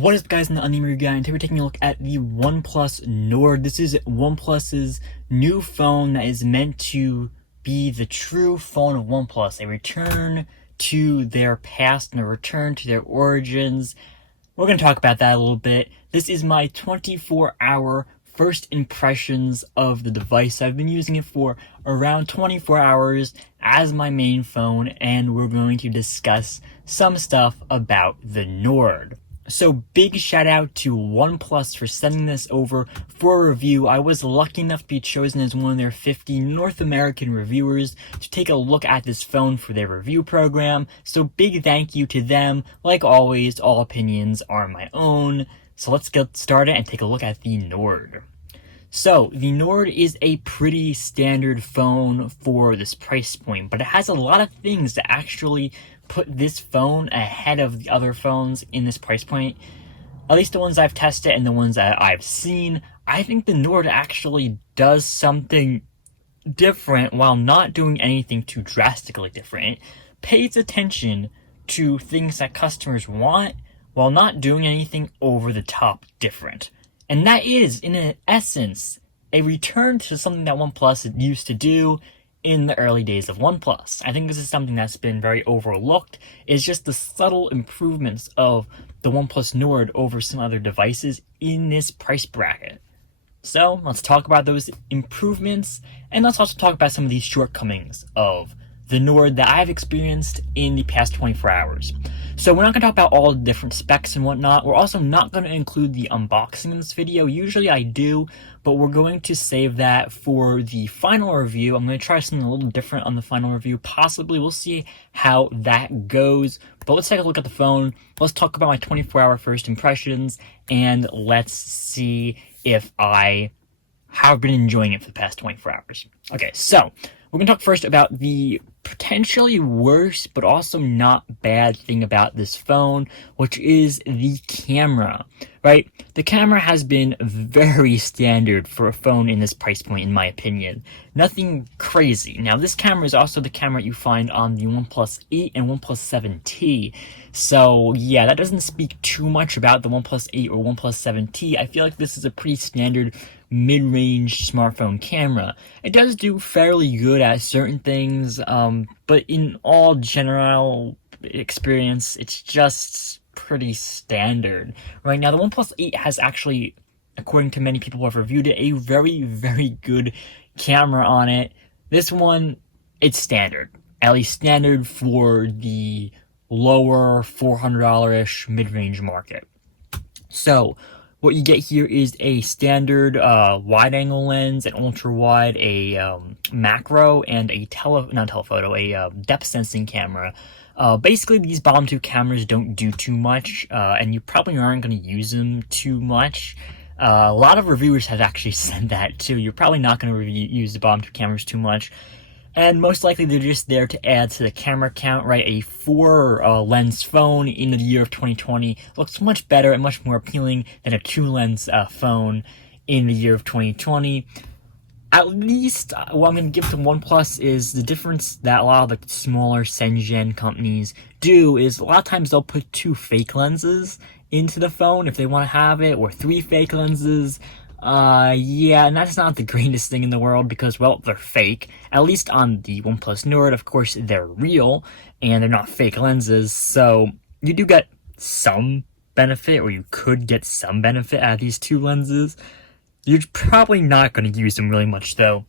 What is up, guys? In the Unnamed guy, and today we're taking a look at the OnePlus Nord. This is OnePlus's new phone that is meant to be the true phone of OnePlus, a return to their past and a return to their origins. We're going to talk about that a little bit. This is my 24-hour first impressions of the device. I've been using it for around 24 hours as my main phone, and we're going to discuss some stuff about the Nord. So big shout out to OnePlus for sending this over for a review. I was lucky enough to be chosen as one of their 50 North American reviewers to take a look at this phone for their review program. So big thank you to them. Like always, all opinions are my own. So let's get started and take a look at the Nord. So, the Nord is a pretty standard phone for this price point, but it has a lot of things that actually put this phone ahead of the other phones in this price point. At least the ones I've tested and the ones that I've seen. I think the Nord actually does something different while not doing anything too drastically different. It pays attention to things that customers want while not doing anything over the top different. And that is, in essence, a return to something that OnePlus used to do in the early days of OnePlus. I think this is something that's been very overlooked. It's just the subtle improvements of the OnePlus Nord over some other devices in this price bracket. So let's talk about those improvements, and let's also talk about some of these shortcomings of the Nord that I've experienced in the past 24 hours. So we're not going to talk about all the different specs and whatnot. We're also not going to include the unboxing in this video. Usually I do, but we're going to save that for the final review. I'm going to try something a little different on the final review. Possibly. We'll see how that goes. But let's take a look at the phone. Let's talk about my 24-hour first impressions, and let's see if I have been enjoying it for the past 24 hours. Okay, so we're going to talk first about the potentially worse but also not bad thing about this phone, which is the camera, right? The camera has been very standard for a phone in this price point, in my opinion. Nothing crazy. Now, this camera is also the camera you find on the OnePlus 8 and OnePlus 7T. So, yeah, that doesn't speak too much about the OnePlus 8 or OnePlus 7T. I feel like this is a pretty standard mid-range smartphone camera. It does do fairly good at certain things, but in all general experience, it's just pretty standard. Right now, the OnePlus 8 has actually, according to many people who have reviewed it, a very, very good camera on it. This one, it's standard. At least standard for the lower $400-ish mid-range market. So, what you get here is a standard wide-angle lens, an ultra-wide, a macro, and a depth-sensing camera. Basically, these bottom two cameras don't do too much, and you probably aren't going to use them too much. A lot of reviewers have actually said that, too. You're probably not going to use the bottom two cameras too much. And most likely they're just there to add to the camera count, right? A 4-lens phone in the year of 2020 looks much better and much more appealing than a 2-lens phone in the year of 2020. At least what I'm going to give to OnePlus is the difference that a lot of the smaller Shenzhen companies do is a lot of times they'll put 2 fake lenses into the phone if they want to have it, or 3 fake lenses. Yeah, and that's not the greatest thing in the world because, well, they're fake. At least on the OnePlus Nord, of course, they're real, and they're not fake lenses, so you do get some benefit, or you could get some benefit out of these 2 lenses. You're probably not going to use them really much, though.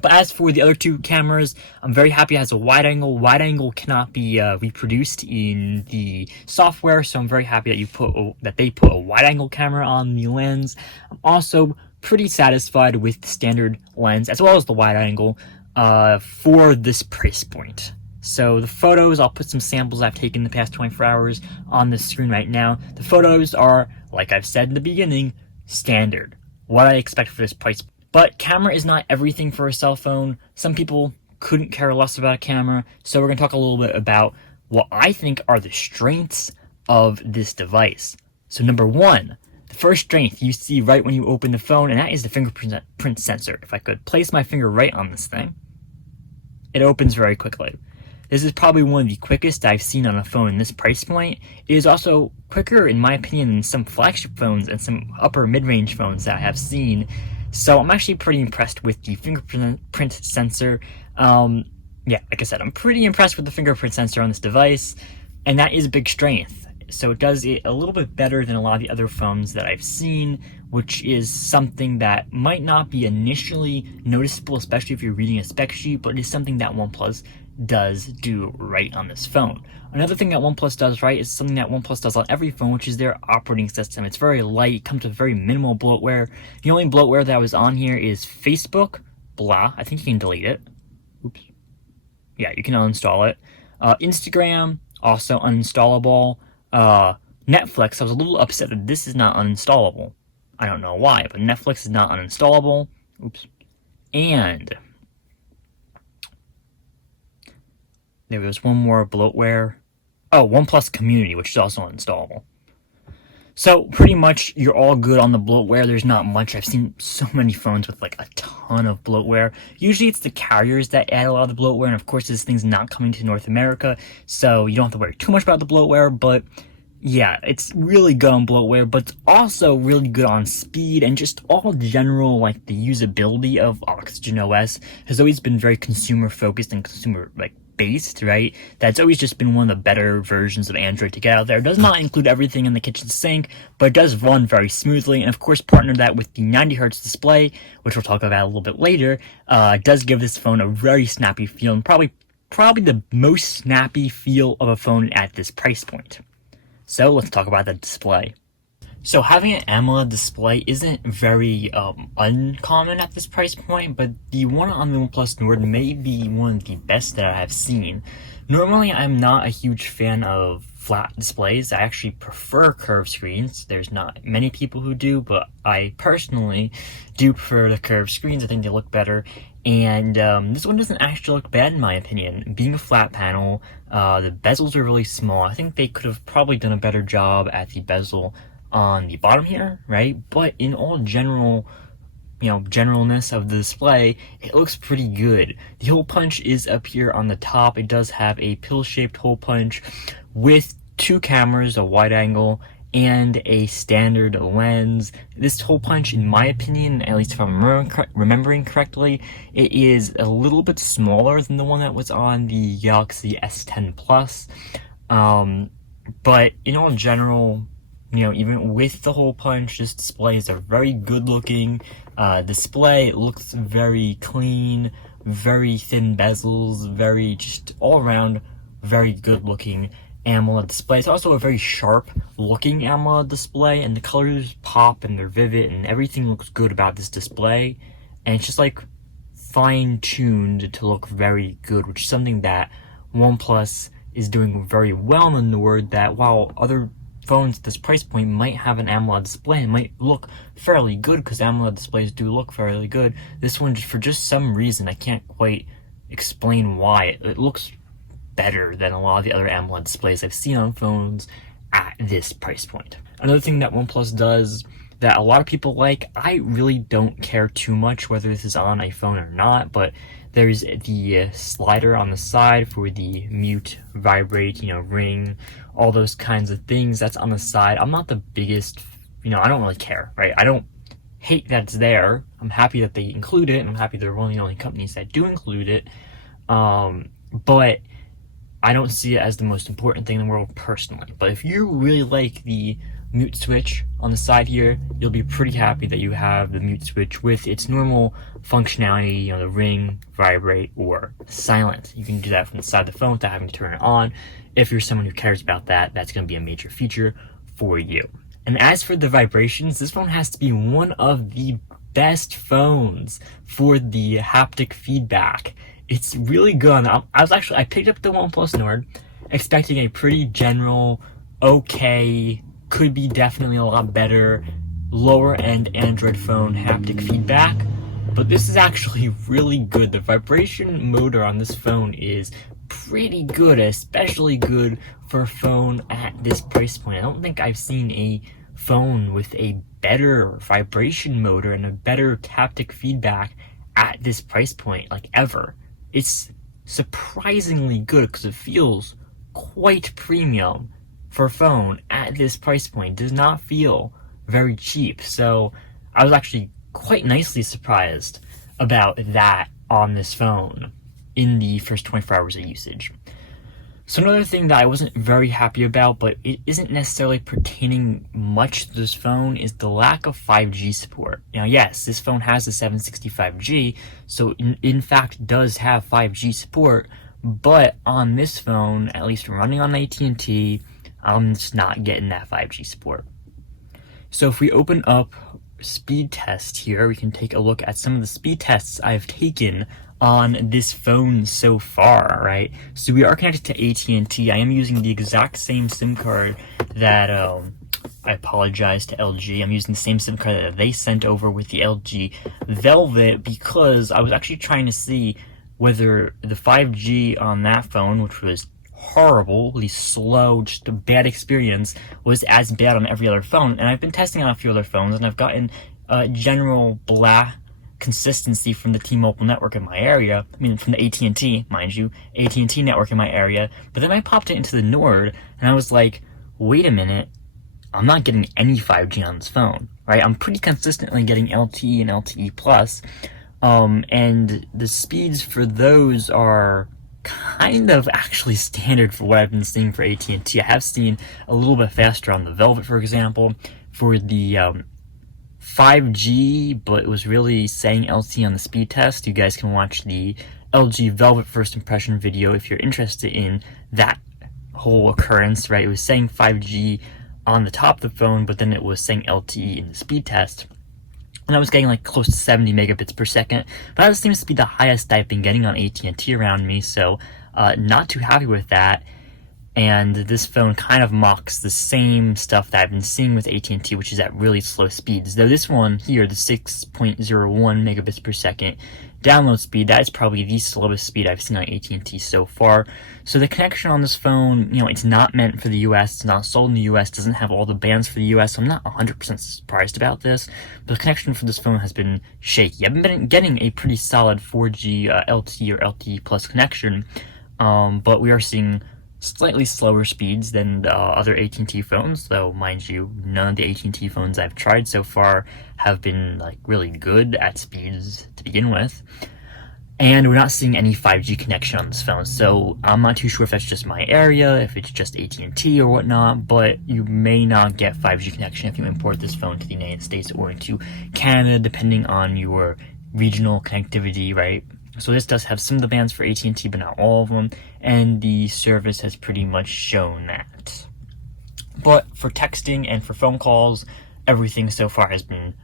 But as for the other 2 cameras, I'm very happy it has a wide angle. Wide angle cannot be reproduced in the software, so I'm very happy that they put a wide angle camera on the lens. I'm also pretty satisfied with the standard lens as well as the wide angle for this price point. So the photos, I'll put some samples I've taken in the past 24 hours on the screen right now. The photos are, like I've said in the beginning, standard. What I expect for this price point. But camera is not everything for a cell phone. Some people couldn't care less about a camera, so we're going to talk a little bit about what I think are the strengths of this device. So number 1, the first strength you see right when you open the phone, and that is the fingerprint sensor. If I could place my finger right on this thing, it opens very quickly. This is probably one of the quickest I've seen on a phone in this price point. It is also quicker, in my opinion, than some flagship phones and some upper mid-range phones that I have seen. So I'm actually pretty impressed with the fingerprint sensor. Yeah, like I said, I'm pretty impressed with the fingerprint sensor on this device, and that is a big strength. So it does it a little bit better than a lot of the other phones that I've seen, which is something that might not be initially noticeable, especially if you're reading a spec sheet, but it is something that OnePlus does do right on this phone. Another thing that OnePlus does right is something that OnePlus does on every phone, which is their operating system. It's very light, it comes with very minimal bloatware. The only bloatware that was on here is Facebook, blah, I think you can delete it. Oops. Yeah, you can uninstall it. Instagram, also uninstallable. Netflix, I was a little upset that this is not uninstallable. I don't know why, but Netflix is not uninstallable. Oops. And there was one more bloatware. Oh, OnePlus Community, which is also uninstallable. So pretty much you're all good on the bloatware. There's not much. I've seen so many phones with like a ton of bloatware. Usually it's the carriers that add a lot of the bloatware, and of course this thing's not coming to North America, so you don't have to worry too much about the bloatware. But yeah, it's really good on bloatware, but it's also really good on speed and just all general, like the usability of Oxygen OS has always been very consumer focused and consumer based, right? That's always just been one of the better versions of Android to get out there. It does not include everything in the kitchen sink, but it does run very smoothly, and of course partner that with the 90Hz display, which we'll talk about a little bit later. Does give this phone a very snappy feel, and probably the most snappy feel of a phone at this price point. So let's talk about the display. So having an AMOLED display isn't very uncommon at this price point, but the one on the OnePlus Nord may be one of the best that I have seen. Normally, I'm not a huge fan of flat displays. I actually prefer curved screens. There's not many people who do, but I personally do prefer the curved screens. I think they look better. And this one doesn't actually look bad in my opinion. Being a flat panel, the bezels are really small. I think they could have probably done a better job at the bezel on the bottom here, right? But in all generalness of the display, it looks pretty good. The hole punch is up here on the top. It does have a pill-shaped hole punch with two cameras, a wide angle and a standard lens. This hole punch, in my opinion, at least if I'm remembering correctly, it is a little bit smaller than the one that was on the Galaxy S10 Plus. But in all general, even with the hole punch, this display is a very good looking display. It looks very clean, very thin bezels, very just all around very good looking AMOLED display. It's also a very sharp looking AMOLED display, and the colors pop and they're vivid and everything looks good about this display. And it's just like fine tuned to look very good, which is something that OnePlus is doing very well on the Nord, that while other phones at this price point might have an AMOLED display and might look fairly good, because AMOLED displays do look fairly good, this one, for just some reason, I can't quite explain why, it looks better than a lot of the other AMOLED displays I've seen on phones at this price point. Another thing that OnePlus does that a lot of people like, I really don't care too much whether this is on a phone or not, but there's the slider on the side for the mute, vibrate, ring, all those kinds of things. That's on the side. I'm not the biggest, I don't really care, right? I don't hate that it's there. I'm happy that they include it, and I'm happy they're one of the only companies that do include it. But I don't see it as the most important thing in the world personally. But if you really like the mute switch on the side here, you'll be pretty happy that you have the mute switch with its normal functionality, the ring, vibrate, or silent. You can do that from the side of the phone without having to turn it on. If you're someone who cares about that, that's going to be a major feature for you. And as for the vibrations, this phone has to be one of the best phones for the haptic feedback. It's really good. I picked up the OnePlus Nord expecting a pretty general, okay, could be definitely a lot better, lower end Android phone haptic feedback, but this is actually really good. The vibration motor on this phone is pretty good, especially good for a phone at this price point. I don't think I've seen a phone with a better vibration motor and a better haptic feedback at this price point, ever. It's surprisingly good because it feels quite premium for a phone at this price point. It does not feel very cheap. So I was actually quite nicely surprised about that on this phone in the first 24 hours of usage. So another thing that I wasn't very happy about, but it isn't necessarily pertaining much to this phone, is the lack of 5G support. Now, yes, this phone has the 765G, so in fact does have 5G support, but on this phone, at least running on AT&T, I'm just not getting that 5G support. So if we open up speed test here, we can take a look at some of the speed tests I've taken on this phone so far, right? So we are connected to AT&T. I am using the exact same SIM card that, I apologize to LG. I'm using the same SIM card that they sent over with the LG Velvet because I was actually trying to see whether the 5G on that phone, which was horribly slow, just a bad experience, was as bad on every other phone. And I've been testing on a few other phones, and I've gotten general blah consistency from the T-Mobile network in my area. I mean, from the AT&T, mind you, AT&T network in my area. But then I popped it into the Nord, and I was like, wait a minute, I'm not getting any 5G on this phone, right? I'm pretty consistently getting LTE and LTE plus, and the speeds for those are kind of actually standard for what I've been seeing for AT&T. I have seen a little bit faster on the Velvet, for example, for the 5G, but it was really saying LTE on the speed test. You guys can watch the LG Velvet first impression video if you're interested in that whole occurrence, right? It was saying 5G on the top of the phone, but then it was saying LTE in the speed test. And I was getting like close to 70 megabits per second, but that seems to be the highest I've been getting on AT&T around me, so not too happy with that. And this phone kind of mocks the same stuff that I've been seeing with AT&T, which is at really slow speeds. Though this one here, the 6.01 megabits per second download speed, that is probably the slowest speed I've seen on AT&T so far. So the connection on this phone, it's not meant for the US, it's not sold in the US, doesn't have all the bands for the US, so I'm not 100% surprised about this. But the connection for this phone has been shaky. I've been getting a pretty solid 4G LTE or LTE plus connection, but we are seeing slightly slower speeds than the other AT&T phones, though mind you, none of the AT&T phones I've tried so far have been like really good at speeds to begin with. And we're not seeing any 5G connection on this phone, so I'm not too sure if that's just my area, if it's just AT&T or whatnot, but you may not get 5G connection if you import this phone to the United States or into Canada, depending on your regional connectivity, right? So this does have some of the bands for AT&T, but not all of them, and the service has pretty much shown that. But for texting and for phone calls, everything so far has been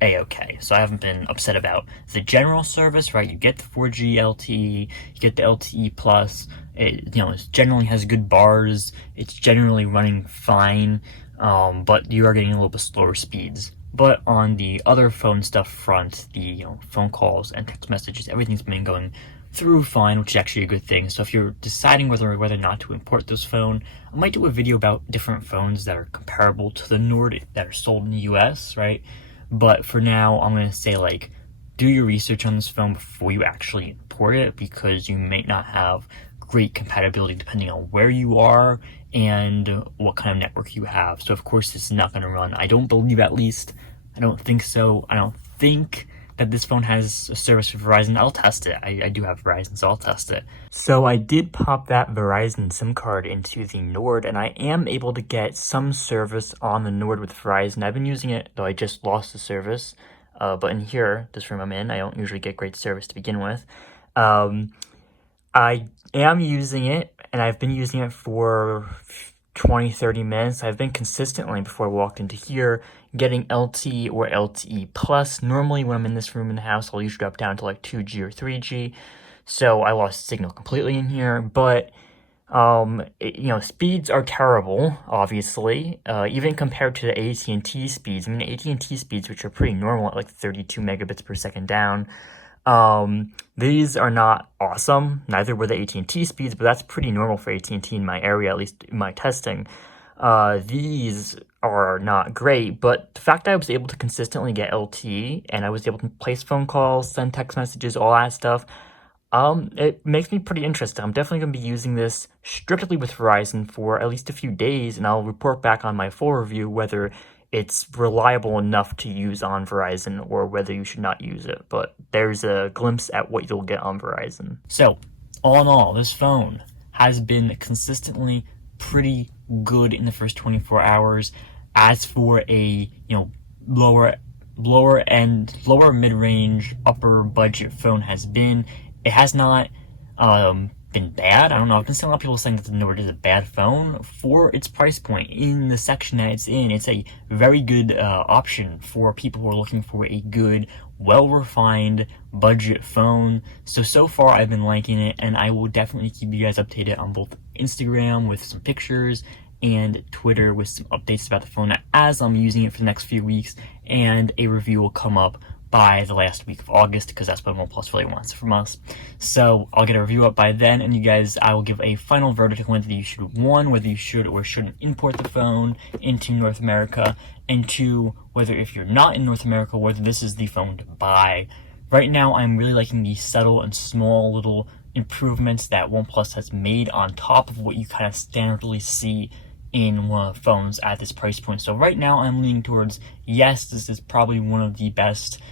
a-okay. So I haven't been upset about the general service, right? You get the 4G LTE, you get the LTE plus, it generally has good bars, it's generally running fine, but you are getting a little bit slower speeds. But on the other phone stuff front, the phone calls and text messages, everything's been going through fine, which is actually a good thing. So if you're deciding whether or not to import this phone, I might do a video about different phones that are comparable to the Nord that are sold in the US, right? But for now, I'm going to say, do your research on this phone before you actually import it, because you may not have great compatibility depending on where you are and what kind of network you have. So of course this is not going to run. I don't believe, at least, I don't think so. I don't think that this phone has a service for Verizon. I'll test it. I do have Verizon, so I'll test it. So I did pop that Verizon SIM card into the Nord, and I am able to get some service on the Nord with Verizon. I've been using it, though I just lost the service. But in here, this room I'm in, I don't usually get great service to begin with. I am using it, and I've been using it for 20-30 minutes. I've been consistently, before I walked into here, getting LTE or LTE plus. Normally when I'm in this room in the house, I'll usually drop down to 2G or 3G, so I lost signal completely in here. But speeds are terrible, obviously, even compared to the AT&T speeds. I mean, AT&T speeds, which are pretty normal at 32 megabits per second down, these are not awesome. Neither were the AT&T speeds, but that's pretty normal for AT&T in my area, at least in my testing. These are not great, but the fact that I was able to consistently get LTE and I was able to place phone calls, send text messages, all that stuff, It makes me pretty interested. I'm definitely going to be using this strictly with Verizon for at least a few days, and I'll report back on my full review whether it's reliable enough to use on Verizon or whether you should not use it. But there's a glimpse at what you'll get on Verizon. So, all in all, this phone has been consistently pretty good in the first 24 hours. As for a, lower lower mid-range, upper budget phone has been, it has not been bad. I don't know. I've been seeing a lot of people saying that the Nord is a bad phone for its price point. In the section that it's in, it's a very good option for people who are looking for a good, well-refined budget phone. So far I've been liking it, and I will definitely keep you guys updated on both Instagram with some pictures and Twitter with some updates about the phone as I'm using it for the next few weeks, and a review will come up by the last week of August, because that's what OnePlus really wants from us. So I'll get a review up by then, and you guys, I will give a final verdict on whether you should or shouldn't import the phone into North America, and two, whether if you're not in North America, whether this is the phone to buy. Right now, I'm really liking the subtle and small little improvements that OnePlus has made on top of what you kind of standardly see in one of the phones at this price point. So right now I'm leaning towards, yes, this is probably one of the best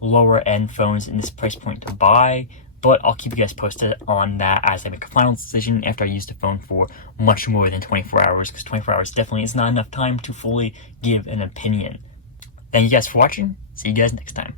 lower end phones in this price point to buy, but I'll keep you guys posted on that as I make a final decision after I use the phone for much more than 24 hours, because 24 hours definitely is not enough time to fully give an opinion. Thank you guys for watching. See you guys next time.